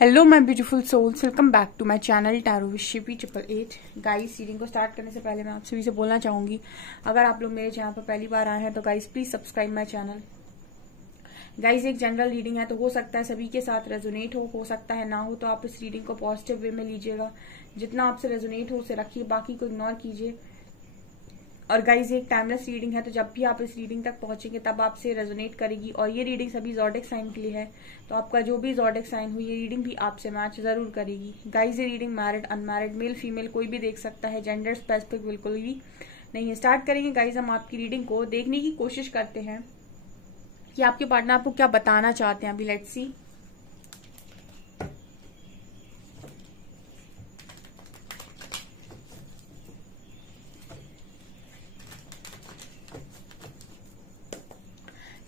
Hello my beautiful souls, welcome back to my channel tarot with Shivi 888। Guys, reading को start करने से पहले मैं आप सभी से बोलना चाहूंगी, अगर आप लोग मेरे चैनल पर पहली बार आए हैं तो guys please subscribe my channel. Guys, एक जनरल रीडिंग है तो हो सकता है सभी के साथ रेजोनेट हो सकता है ना हो, तो आप इस रीडिंग को पॉजिटिव वे में लीजिएगा। जितना आपसे रेजोनेट हो उसे रखिए, बाकी को इग्नोर कीजिए। और गाइज, एक टाइमलेस रीडिंग है तो जब भी आप इस रीडिंग तक पहुंचेंगे तब आपसे रेजोनेट करेगी। और ये रीडिंग सभी ज़ोडिएक साइन के लिए है, तो आपका जो भी ज़ोडिएक साइन हो ये रीडिंग भी आपसे मैच जरूर करेगी। गाइज, ये reading married unmarried male female कोई भी देख सकता है, जेंडर स्पेसिफिक बिल्कुल भी नहीं है। स्टार्ट करेंगे गाइज, हम आपकी रीडिंग को देखने की कोशिश करते हैं कि आपके पार्टनर आपको क्या बताना चाहते हैं। अभी लेट्स सी।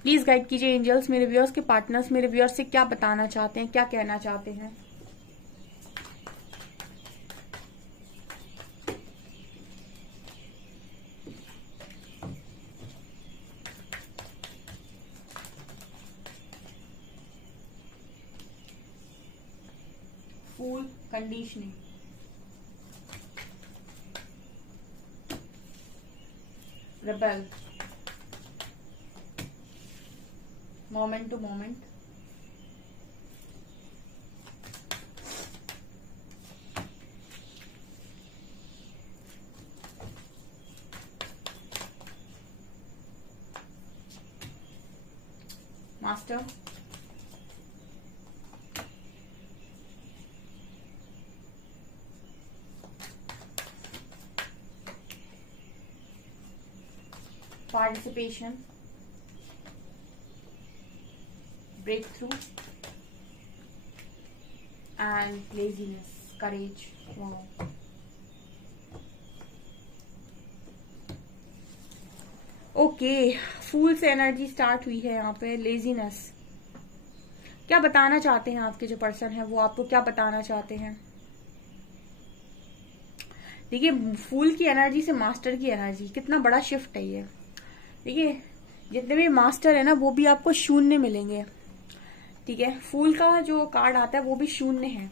प्लीज गाइड कीजिए एंजल्स, मेरे व्यूअर्स के पार्टनर्स मेरे व्यूअर्स से क्या बताना चाहते हैं, क्या कहना चाहते हैं। Fool conditioning, rebel, moment to moment, master, participation, breakthrough and laziness, courage. Wow. Okay, fool से एनर्जी स्टार्ट हुई है यहाँ पे। लेजीनेस, क्या बताना चाहते हैं आपके जो पर्सन है, वो आपको क्या बताना चाहते हैं। देखिए, फूल की एनर्जी से मास्टर की एनर्जी, कितना बड़ा शिफ्ट है ये। देखिए, जितने भी मास्टर है ना वो भी आपको शून्य मिलेंगे, ठीक है। फूल का जो कार्ड आता है वो भी शून्य है,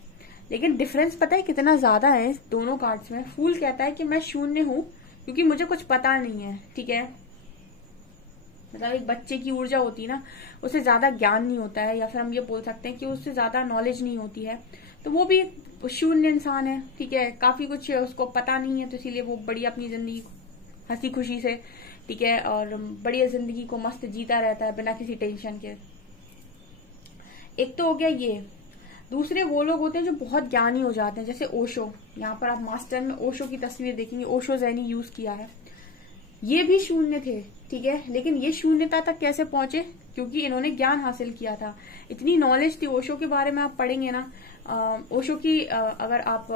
लेकिन डिफरेंस पता है कितना ज्यादा है दोनों कार्ड्स में। फूल कहता है कि मैं शून्य हूं क्योंकि मुझे कुछ पता नहीं है, ठीक है। मतलब एक बच्चे की ऊर्जा होती है ना, उसे ज्यादा ज्ञान नहीं होता है, या फिर हम ये बोल सकते हैं कि उससे ज्यादा नॉलेज नहीं होती है, तो वो भी शून्य इंसान है, ठीक है। काफी कुछ उसको पता नहीं है, तो इसीलिए वो बड़ी अपनी जिंदगी हंसी खुशी से, ठीक है, और बढ़िया जिंदगी को मस्त जीता रहता है बिना किसी टेंशन के। एक तो हो गया ये। दूसरे वो लोग होते हैं जो बहुत ज्ञानी हो जाते हैं, जैसे ओशो। यहाँ पर आप मास्टर में ओशो की तस्वीर देखेंगे, ओशो जैनी यूज किया है। ये भी शून्य थे, ठीक है, लेकिन ये शून्यता तक कैसे पहुंचे, क्योंकि इन्होंने ज्ञान हासिल किया था। इतनी नॉलेज थी ओशो के बारे में। आप पढ़ेंगे ना ओशो की, अगर आप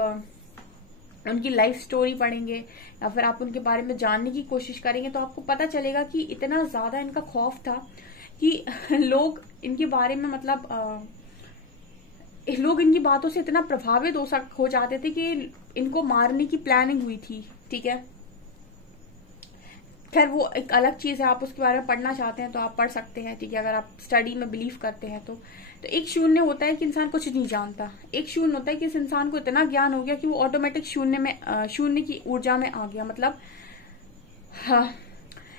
उनकी लाइफ स्टोरी पढ़ेंगे या फिर आप उनके बारे में जानने की कोशिश करेंगे तो आपको पता चलेगा कि इतना ज्यादा इनका खौफ था कि लोग इनके बारे में, मतलब लोग इनकी बातों से इतना प्रभावित हो जाते थे कि इनको मारने की प्लानिंग हुई थी, ठीक है। खैर वो एक अलग चीज है, आप उसके बारे में पढ़ना चाहते हैं तो आप पढ़ सकते हैं, ठीक है, अगर आप स्टडी में बिलीव करते हैं तो। एक शून्य होता है कि इंसान कुछ नहीं जानता, एक शून्य होता है कि इस इंसान को इतना ज्ञान हो गया कि वो ऑटोमेटिक शून्य की ऊर्जा में आ गया। मतलब हाँ,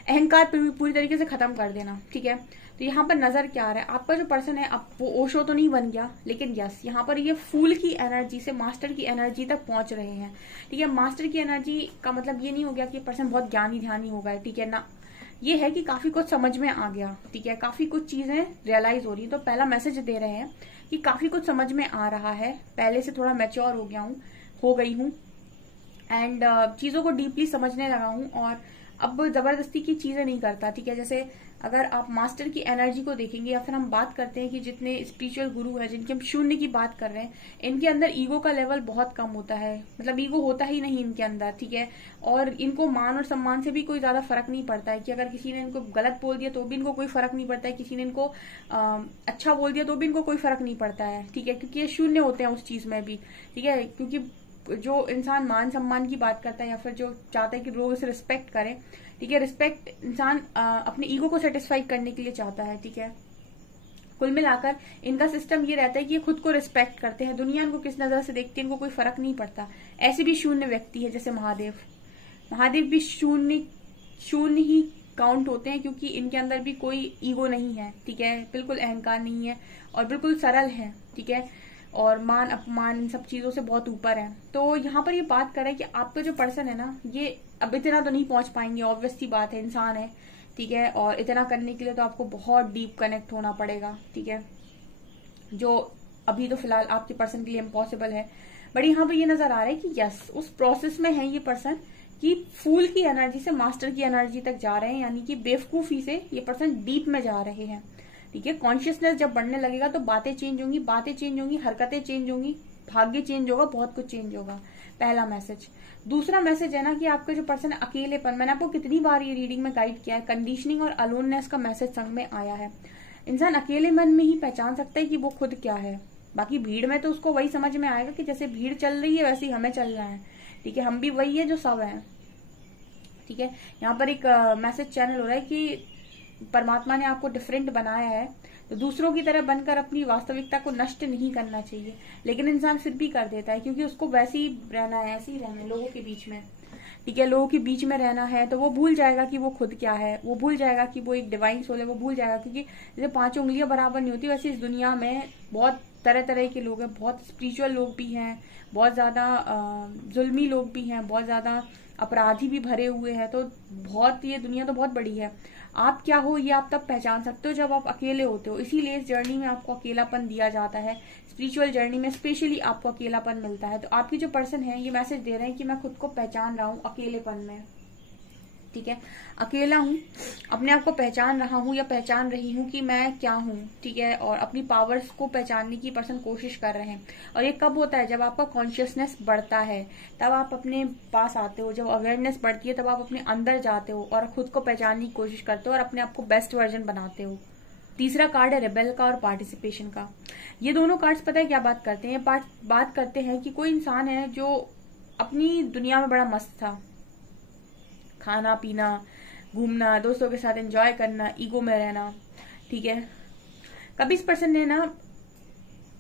अहंकार पूरी तरीके से खत्म कर देना, ठीक है। तो यहाँ पर नजर क्या आ रहा है, आपका जो पर्सन है अब वो ओशो तो नहीं बन गया, लेकिन यस, यहाँ पर ये फूल की एनर्जी से मास्टर की एनर्जी तक पहुंच रहे हैं, ठीक है। मास्टर की एनर्जी का मतलब ये नहीं हो गया कि पर्सन बहुत ज्ञानी ध्यानी हो गया, ठीक है ना। ये है कि काफी कुछ समझ में आ गया, ठीक है, काफी कुछ चीजें रियलाइज हो रही है। तो पहला मैसेज दे रहे हैं कि काफी कुछ समझ में आ रहा है, पहले से थोड़ा मैच्योर हो गई हूँ एंड चीजों को डीपली समझने लगा हूँ, और अब जबरदस्ती की चीजें नहीं करता, ठीक है। जैसे अगर आप मास्टर की एनर्जी को देखेंगे, या फिर हम बात करते हैं कि जितने स्पिरिचुअल गुरु हैं, जिनके हम शून्य की बात कर रहे हैं, इनके अंदर ईगो का लेवल बहुत कम होता है। मतलब ईगो होता ही नहीं इनके अंदर, ठीक है। और इनको मान और सम्मान से भी कोई ज्यादा फर्क नहीं पड़ता है, कि अगर किसी ने इनको गलत बोल दिया तो भी इनको कोई फर्क नहीं पड़ता है, किसी ने इनको अच्छा बोल दिया तो भी इनको कोई फर्क नहीं पड़ता है, ठीक है, क्योंकि ये शून्य होते हैं उस चीज में भी, ठीक है। क्योंकि जो इंसान मान सम्मान की बात करता है, या फिर जो चाहता है कि लोग उसे रिस्पेक्ट करें, ठीक है, रिस्पेक्ट इंसान अपने ईगो को सेटिस्फाई करने के लिए चाहता है, ठीक है। कुल मिलाकर इनका सिस्टम ये रहता है कि ये खुद को रिस्पेक्ट करते हैं, दुनिया इनको किस नजर से देखती है इनको कोई फर्क नहीं पड़ता। ऐसे भी शून्य व्यक्ति है जैसे महादेव भी शून्य ही काउंट होते हैं, क्योंकि इनके अंदर भी कोई ईगो नहीं है, ठीक है, बिल्कुल अहंकार नहीं है और बिल्कुल सरल है, ठीक है, और मान अपमान इन सब चीजों से बहुत ऊपर है। तो यहाँ पर ये बात कर रहे हैं कि आपका जो पर्सन है ना, ये अब इतना तो नहीं पहुंच पाएंगे, ऑब्वियस सी बात है, इंसान है, ठीक है, और इतना करने के लिए तो आपको बहुत डीप कनेक्ट होना पड़ेगा, ठीक है, जो अभी तो फिलहाल आपके पर्सन के लिए इम्पॉसिबल है। बट यहाँ पे ये नजर आ रहा है कि यस, उस प्रोसेस में है ये पर्सन कि फूल की एनर्जी से मास्टर की एनर्जी तक जा रहे हैं, यानी कि बेवकूफी से ये पर्सन डीप में जा रहे हैं, ठीक है। कॉन्शियसनेस जब बढ़ने लगेगा तो बातें चेंज होंगी, हरकतें चेंज होंगी, भाग्य चेंज होगा, बहुत कुछ चेंज होगा। पहला मैसेज। दूसरा मैसेज है ना कि आपका जो पर्सन है अकेलेपन, मैंने आपको कितनी बार ये रीडिंग में गाइड किया है, कंडीशनिंग और अलोननेस का मैसेज संग में आया है। इंसान अकेले मन में ही पहचान सकता है कि वो खुद क्या है। बाकी भीड़ में तो उसको वही समझ में आएगा कि जैसे भीड़ चल रही है वैसे ही हमें चलना है, ठीक है, हम भी वही है जो सब है, ठीक है। यहाँ पर एक मैसेज चैनल हो रहा है कि परमात्मा ने आपको डिफरेंट बनाया है, तो दूसरों की तरह बनकर अपनी वास्तविकता को नष्ट नहीं करना चाहिए, लेकिन इंसान फिर भी कर देता है, क्योंकि उसको वैसे ही रहना है, ऐसे ही रहना है लोगों के बीच में, ठीक है, लोगों के बीच में रहना है, तो वो भूल जाएगा कि वो खुद क्या है, वो भूल जाएगा कि वो एक डिवाइन सोल है, वो भूल जाएगा, क्योंकि जैसे 5 उंगलियां बराबर नहीं होती, वैसे इस दुनिया में बहुत तरह तरह के लोग हैं, बहुत स्पिरिचुअल लोग भी हैं, बहुत ज्यादा जुल्मी लोग भी हैं, बहुत ज्यादा अपराधी भी भरे हुए हैं, तो बहुत, ये दुनिया तो बहुत बड़ी है। आप क्या हो ये आप तब पहचान सकते हो जब आप अकेले होते हो, इसीलिए इस जर्नी में आपको अकेलापन दिया जाता है, स्पिरिचुअल जर्नी में स्पेशली आपको अकेलापन मिलता है। तो आपकी जो पर्सन है ये मैसेज दे रहे हैं कि मैं खुद को पहचान रहा हूँ अकेलेपन में, ठीक है, अकेला हूँ, अपने आप को पहचान रहा हूँ या पहचान रही हूँ कि मैं क्या हूँ, ठीक है, और अपनी पावर्स को पहचानने की पर्सन कोशिश कर रहे हैं। और ये कब होता है? जब आपका कॉन्शियसनेस बढ़ता है, तब आप अपने पास आते हो, जब अवेयरनेस बढ़ती है तब आप अपने अंदर जाते हो और खुद को पहचानने की कोशिश करते हो और अपने आप को बेस्ट वर्जन बनाते हो। तीसरा कार्ड है रेबेल का और पार्टिसिपेशन का। ये दोनों कार्ड्स पता है क्या बात करते हैं? बात करते हैं कि कोई इंसान है जो अपनी दुनिया में बड़ा मस्त था, खाना पीना, घूमना, दोस्तों के साथ एंजॉय करना, ईगो में रहना, ठीक है। कभी इस पर्सन ने ना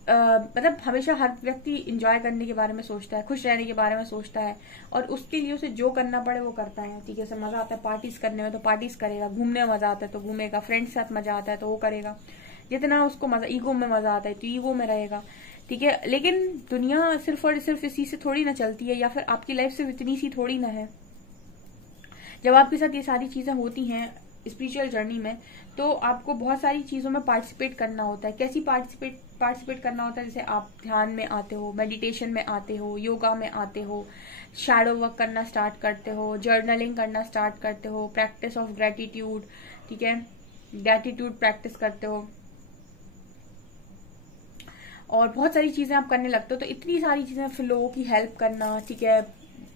मतलब हमेशा हर व्यक्ति एंजॉय करने के बारे में सोचता है, खुश रहने के बारे में सोचता है और उसके लिए उसे जो करना पड़े वो करता है, ठीक है। उसे मजा आता है पार्टीज करने में तो पार्टीज करेगा, घूमने में मजा आता है तो घूमेगा, फ्रेंड्स के साथ मजा आता है तो वो करेगा, जितना उसको मजा, ईगो में मजा आता है तो ईगो में रहेगा, ठीक है। लेकिन दुनिया सिर्फ और सिर्फ इसी से थोड़ी ना चलती है, या फिर आपकी लाइफ सिर्फ इतनी सी थोड़ी ना है। जब आपके साथ ये सारी चीजें होती हैं स्पिरिचुअल जर्नी में, तो आपको बहुत सारी चीजों में पार्टिसिपेट करना होता है। कैसी पार्टिसिपेट करना होता है? जैसे आप ध्यान में आते हो, मेडिटेशन में आते हो, योगा में आते हो, शैडो वर्क करना स्टार्ट करते हो, जर्नलिंग करना स्टार्ट करते हो, प्रैक्टिस ऑफ ग्रेटिट्यूड, ठीक है, ग्रेटिट्यूड प्रैक्टिस करते हो और बहुत सारी चीजें आप करने लगते हो। तो इतनी सारी चीजें, फिर लोगों की हेल्प करना, ठीक है,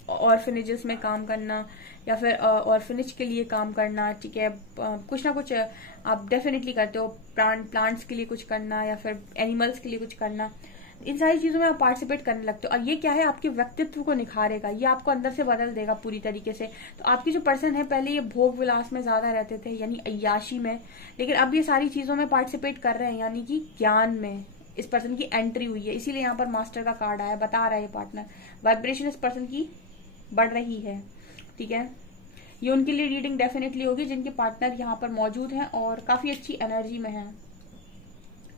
ऑर्फनेजेस में काम करना या फिर ऑर्फनेज के लिए काम करना, ठीक है, कुछ ना कुछ आप डेफिनेटली करते हो, प्लांट्स के लिए कुछ करना या फिर एनिमल्स के लिए कुछ करना, इन सारी चीजों में आप पार्टिसिपेट करने लगते हो। और ये क्या है? आपके व्यक्तित्व को निखारेगा, ये आपको अंदर से बदल देगा पूरी तरीके से। तो आपकी जो पर्सन है, पहले ये भोग विलास में ज्यादा रहते थे, यानी अय्याशी में, लेकिन अब ये सारी चीजों में पार्टिसिपेट कर रहे हैं, यानी कि ज्ञान में इस पर्सन की एंट्री हुई है। इसीलिए यहाँ पर मास्टर का कार्ड आया, बता रहा है पार्टनर, वाइब्रेशन इस पर्सन की बढ़ रही है, ठीक है। ये उनके लिए रीडिंग डेफिनेटली होगी जिनके पार्टनर यहाँ पर मौजूद हैं और काफी अच्छी एनर्जी में हैं,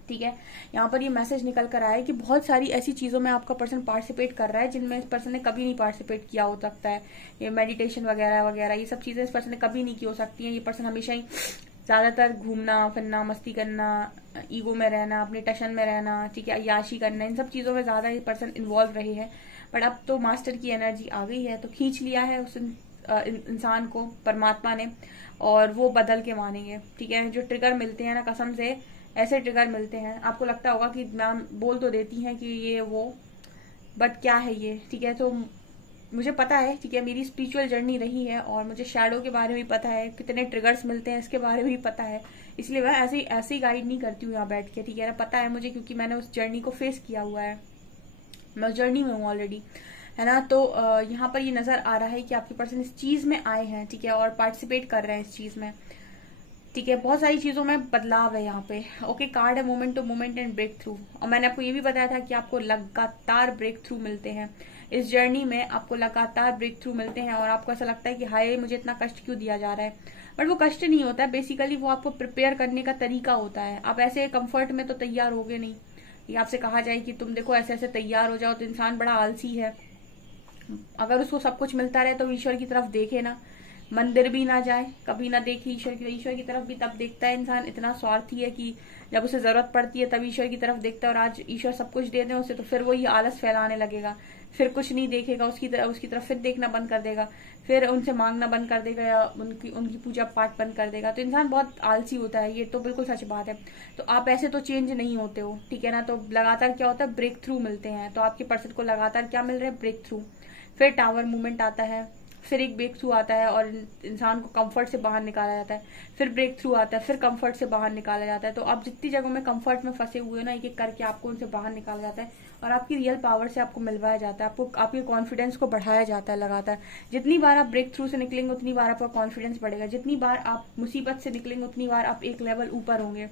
ठीक है। यहाँ पर ये मैसेज निकल कर आया है कि बहुत सारी ऐसी चीजों में आपका पर्सन पार्टिसिपेट कर रहा है जिनमें इस पर्सन ने कभी नहीं पार्टिसिपेट किया हो सकता है। ये मेडिटेशन वगैरह वगैरह ये सब चीजें इस पर्सन ने कभी नहीं की हो सकती हैं। ये पर्सन हमेशा ही ज्यादातर घूमना फिरना, मस्ती करना, ईगो में रहना, अपने टशन में रहना, ठीक है, अय्याशी करना, इन सब चीजों में ज्यादा ये पर्सन इन्वॉल्व रहे हैं। बट अब तो मास्टर की एनर्जी आ गई है, तो खींच लिया है उस इंसान को परमात्मा ने, और वो बदल के मानेंगे, ठीक है। जो ट्रिगर मिलते हैं ना, कसम से ऐसे ट्रिगर मिलते हैं, आपको लगता होगा कि मैम बोल तो देती हैं कि ये वो, बट क्या है ये, ठीक है। तो मुझे पता है, ठीक है, मेरी स्पिरिचुअल जर्नी रही है और मुझे शैडो के बारे में भी पता है, कितने ट्रिगर्स मिलते हैं इसके बारे में भी पता है, इसलिए मैं ऐसे ही गाइड नहीं करती हूँ यहाँ बैठ के, ठीक है। पता है मुझे, क्योंकि मैंने उस जर्नी को फेस किया हुआ है, मैं उस जर्नी में हूँ ऑलरेडी, है ना। तो यहाँ पर ये नजर आ रहा है कि आपके पर्सन इस चीज में आए हैं, ठीक है, और पार्टिसिपेट कर रहे हैं इस चीज में। ठीक है, बहुत सारी चीजों में बदलाव है यहाँ पे। ओके, कार्ड है moment to moment and breakthrough. और मैंने आपको ये भी बताया था कि आपको लगातार ब्रेक थ्रू मिलते हैं इस जर्नी में, आपको लगातार ब्रेक थ्रू मिलते हैं और आपको ऐसा लगता है कि हाय मुझे इतना कष्ट क्यों दिया जा रहा है, बट वो कष्ट नहीं होता है, बेसिकली वो आपको प्रिपेयर करने का तरीका होता है। आप ऐसे कंफर्ट में तो तैयार होगे नहीं, ये आपसे कहा जाए कि तुम देखो ऐसे ऐसे तैयार हो जाओ, तो इंसान बड़ा आलसी है। अगर उसको सब कुछ मिलता रहे तो ईश्वर की तरफ देखे ना, मंदिर भी ना जाए, कभी ना देखे ईश्वर की तरफ भी तब देखता है इंसान। इतना स्वार्थी है कि जब उसे जरूरत पड़ती है तब ईश्वर की तरफ देखता है, और आज ईश्वर सब कुछ दे दे उसे तो फिर वो ये आलस फैलाने लगेगा, फिर कुछ नहीं देखेगा, उसकी तरफ फिर देखना बंद कर देगा, फिर उनसे मांगना बंद कर देगा या उनकी पूजा पाठ बंद कर देगा। तो इंसान बहुत आलसी होता है, ये तो बिल्कुल सच बात है। तो आप ऐसे तो चेंज नहीं होते हो, ठीक है ना। तो लगातार क्या होता है, ब्रेक थ्रू मिलते हैं। तो आपके पर्सन को लगातार क्या मिल रहा है, ब्रेक थ्रू। फिर टावर मूवमेंट आता है, फिर एक ब्रेक थ्रू आता है और इंसान को कंफर्ट से बाहर निकाला जाता है, फिर ब्रेक थ्रू आता है, फिर कंफर्ट से बाहर निकाला जाता है। तो आप जितनी जगहों में कंफर्ट में फंसे हुए हो ना, एक एक करके आपको उनसे बाहर निकाला जाता है और आपकी रियल पावर से आपको मिलवाया जाता है, आपको आपके कॉन्फिडेंस को बढ़ाया जाता है लगातार। जितनी बार आप ब्रेक थ्रू से निकलेंगे उतनी बार आपका कॉन्फिडेंस बढ़ेगा, जितनी बार आप मुसीबत से निकलेंगे उतनी बार आप एक लेवल ऊपर होंगे,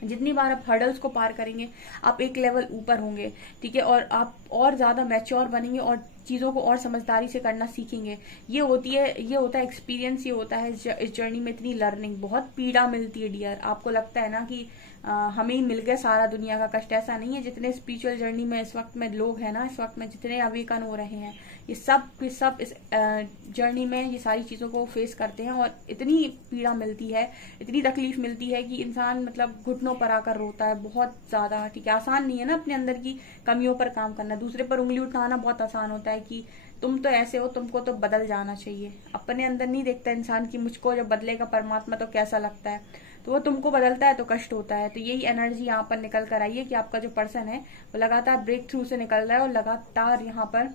जितनी बार आप हर्डल्स को पार करेंगे आप एक लेवल ऊपर होंगे, ठीक है। और आप और ज्यादा मैच्योर बनेंगे और चीजों को और समझदारी से करना सीखेंगे। ये होता है एक्सपीरियंस, ये होता है इस जर्नी में इतनी लर्निंग। बहुत पीड़ा मिलती है डियर, आपको लगता है ना कि हमें ही मिल गया सारा दुनिया का कष्ट, ऐसा नहीं है। जितने स्पिरिचुअल जर्नी में इस वक्त में लोग हैं ना, इस वक्त में जितने अवेकन हो रहे हैं, ये सब इस जर्नी में ये सारी चीजों को फेस करते हैं और इतनी पीड़ा मिलती है, इतनी तकलीफ मिलती है कि इंसान मतलब घुटनों पर आकर रोता है बहुत ज्यादा, ठीक है। आसान नहीं है ना अपने अंदर की कमियों पर काम करना, दूसरे पर उंगली उठाना बहुत आसान होता है कि तुम तो ऐसे हो, तुमको तो बदल जाना चाहिए। अपने अंदर नहीं देखता इंसान कि मुझको जब बदलेगा परमात्मा तो कैसा लगता है, तो वो तुमको बदलता है तो कष्ट होता है। तो यही एनर्जी यहाँ पर निकल कर आई है कि आपका जो पर्सन है वो लगातार ब्रेक थ्रू से निकल रहा है और लगातार यहाँ पर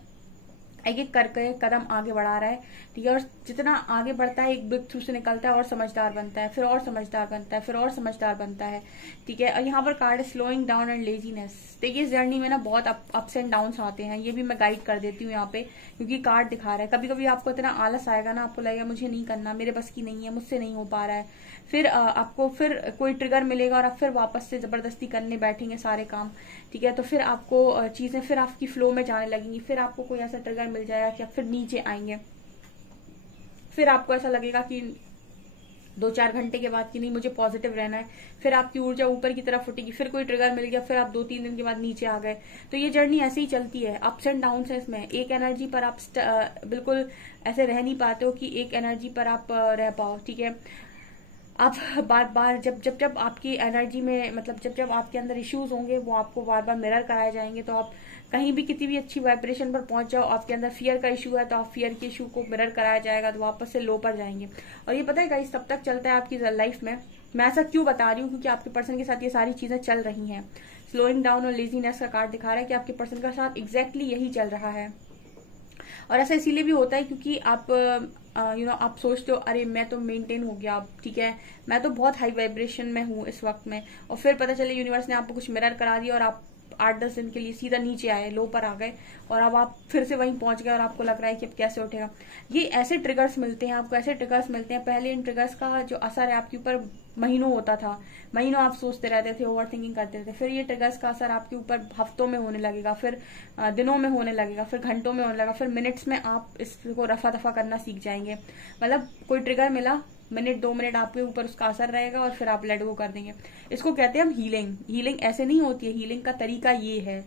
एक एक करके कदम आगे बढ़ा रहा है, ठीक है। और जितना आगे बढ़ता है एक ब्रेक थ्रू से निकलता है और समझदार बनता है, फिर और समझदार बनता है, फिर और समझदार बनता है, ठीक है। और यहाँ पर कार्ड है स्लोइंग डाउन एंड लेजीनेस। देखिए इस जर्नी में ना बहुत अप्स एंड डाउन्स आते हैं, ये भी मैं गाइड कर देती हूँ यहाँ पे, क्योंकि कार्ड दिखा रहा है। कभी कभी आपको इतना आलस आएगा ना, आपको लगेगा मुझे नहीं करना, मेरे बस की नहीं है, मुझसे नहीं हो पा रहा है। फिर आपको फिर कोई ट्रिगर मिलेगा और आप फिर वापस से जबरदस्ती करने बैठेंगे सारे काम, ठीक है। तो फिर आपको चीजें फिर आपकी फ्लो में जाने लगेंगी, फिर आपको कोई ऐसा ट्रिगर मिल जाएगा कि आप फिर नीचे आएंगे, फिर आपको ऐसा लगेगा कि 2-4 घंटे के बाद कि नहीं मुझे पॉजिटिव रहना है, फिर आपकी ऊर्जा ऊपर की तरफ उठेगी, फिर कोई ट्रिगर मिल गया, फिर आप 2-3 दिन के बाद नीचे आ गए। तो ये जर्नी ऐसे ही चलती है, अप्स एंड डाउन है इसमें। एक एनर्जी पर आप बिल्कुल ऐसे रह नहीं पाते हो कि एक एनर्जी पर आप रह पाओ, ठीक है। आप बार बार जब आपकी एनर्जी में मतलब जब आपके अंदर इश्यूज होंगे वो आपको बार बार मिरर कराए जाएंगे। तो आप कहीं भी किसी भी अच्छी वाइब्रेशन पर पहुंच जाओ, आपके अंदर फियर का इशू है तो आप फियर के इशू को मिरर कराया जाएगा तो वापस से लो पर जाएंगे। और ये पता है गाइस तब तक चलता है आपकी लाइफ में। मैं ऐसा क्यों बता रही हूँ, क्योंकि आपके पर्सन के साथ ये सारी चीजें चल रही हैं। स्लोइंग डाउन और लेजीनेस का कार्ड दिखा रहा है कि आपके पर्सन के साथ एग्जैक्टली यही चल रहा है। और ऐसा इसीलिए भी होता है क्योंकि आप आप सोचते हो अरे मैं तो मेंटेन हो गया अब, ठीक है, मैं तो बहुत हाई वाइब्रेशन में हूँ इस वक्त में, और फिर पता चले यूनिवर्स ने आपको कुछ मिरर करा दिया और आप 8-10 दिन के लिए सीधा नीचे आए, लो पर आ गए और अब आप फिर से वहीं पहुंच गए और आपको लग रहा है कि अब कैसे उठेगा। ये ऐसे ट्रिगर्स मिलते हैं आपको, ऐसे ट्रिगर्स मिलते हैं। पहले इन ट्रिगर्स का जो असर है आपके ऊपर महीनों होता था, महीनों आप सोचते रहते थे, ओवर थिंकिंग करते रहते। फिर ये ट्रिगर्स का असर आपके ऊपर हफ्तों में होने लगेगा, फिर दिनों में होने लगेगा, फिर घंटों में होने लगेगा, फिर मिनट्स में आप इसको रफा दफा करना सीख जाएंगे। मतलब कोई ट्रिगर मिला, मिनट 2 मिनट आपके ऊपर उसका असर रहेगा और फिर आप लेट गो कर देंगे। इसको कहते हैं हम हीलिंग। हीलिंग ऐसे नहीं होती है, हीलिंग का तरीका ये है,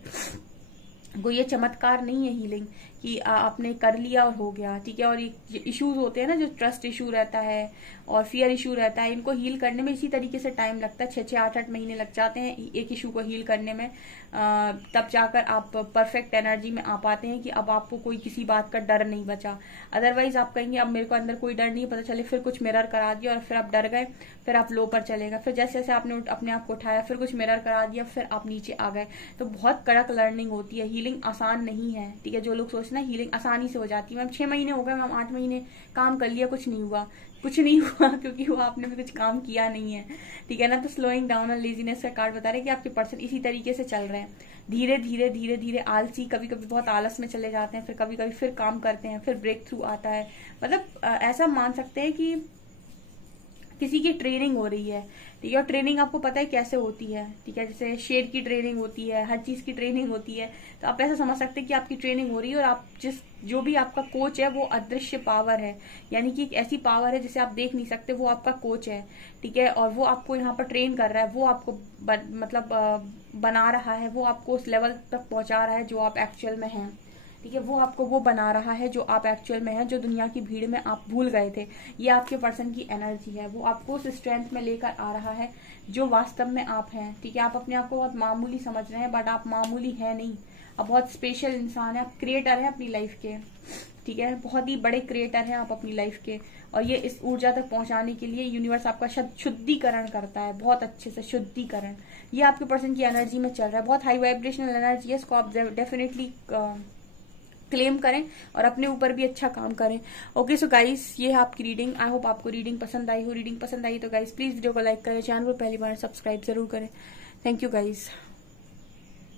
कोई ये चमत्कार नहीं है हीलिंग कि आपने कर लिया और हो गया, ठीक है। और ये इश्यूज होते हैं ना, जो ट्रस्ट इशू रहता है और फियर इशू रहता है, इनको हील करने में इसी तरीके से टाइम लगता है। 6-6, 8-8 महीने लग जाते हैं एक इशू को हील करने में। तब जाकर आप परफेक्ट एनर्जी में आ पाते हैं कि अब आपको कोई किसी बात का डर नहीं बचा। अदरवाइज आप कहेंगे अब मेरे को अंदर कोई डर नहीं, पता चले फिर कुछ मिरर करा दिया और फिर आप डर गए, फिर आप लो पर चले गए, फिर जैसे जैसे आपने अपने आप को उठाया फिर कुछ मिरर करा दिया, फिर आप नीचे आ गए। तो बहुत कड़क लर्निंग होती है। हीलिंग आसान नहीं है, ठीक है। जो लोग सोचते हैं हीलिंग आसानी से हो जाती है, मैम 6 महीने हो गए, मैम 8 महीने काम कर लिया, कुछ नहीं हुआ, कुछ नहीं हुआ क्योंकि वो आपने भी कुछ काम किया नहीं है, ठीक है ना। तो स्लोइंग डाउन और लेजीनेस का कार्ड बता रहे हैं कि आपके पर्सन इसी तरीके से चल रहे हैं, धीरे धीरे धीरे धीरे आलसी, कभी कभी बहुत आलस में चले जाते हैं, फिर कभी कभी फिर काम करते हैं, फिर ब्रेक थ्रू आता है। मतलब ऐसा मान सकते हैं कि किसी की ट्रेनिंग हो रही है, ठीक है, और ट्रेनिंग आपको पता है कैसे होती है, ठीक है, जैसे शेर की ट्रेनिंग होती है, हर चीज की ट्रेनिंग होती है, तो आप ऐसा समझ सकते हैं कि आपकी ट्रेनिंग हो रही है और आप जो भी आपका कोच है वो अदृश्य पावर है, यानी कि एक ऐसी पावर है जिसे आप देख नहीं सकते, वो आपका कोच है, ठीक है, और वो आपको यहाँ पर ट्रेन कर रहा है, वो आपको बना रहा है, वो आपको उस लेवल तक पहुंचा रहा है जो आप एक्चुअल में हैं, ठीक है, वो आपको वो बना रहा है जो आप एक्चुअल में हैं, जो दुनिया की भीड़ में आप भूल गए थे। ये आपके पर्सन की एनर्जी है, वो आपको उस स्ट्रेंथ में लेकर आ रहा है जो वास्तव में आप हैं, ठीक है। आप अपने आप को बहुत मामूली समझ रहे हैं, बट आप मामूली है नहीं, आप बहुत स्पेशल इंसान है, आप क्रिएटर हैं अपनी लाइफ के, ठीक है, बहुत ही बड़े क्रिएटर हैं आप अपनी लाइफ के। और ये इस ऊर्जा तक पहुंचाने के लिए यूनिवर्स आपका शुद्धिकरण करता है, बहुत अच्छे से शुद्धिकरण। ये आपके पर्सन की एनर्जी में चल रहा है, बहुत हाई वाइब्रेशनल एनर्जी है, इसको आप डेफिनेटली क्लेम करें और अपने ऊपर भी अच्छा काम करें। ओके, सो गाइस, ये है आपकी रीडिंग। आई होप आपको रीडिंग पसंद आई हो। रीडिंग पसंद आई तो गाइस प्लीज वीडियो को लाइक करें, चैनल को पहली बार सब्सक्राइब जरूर करें। Thank you guys.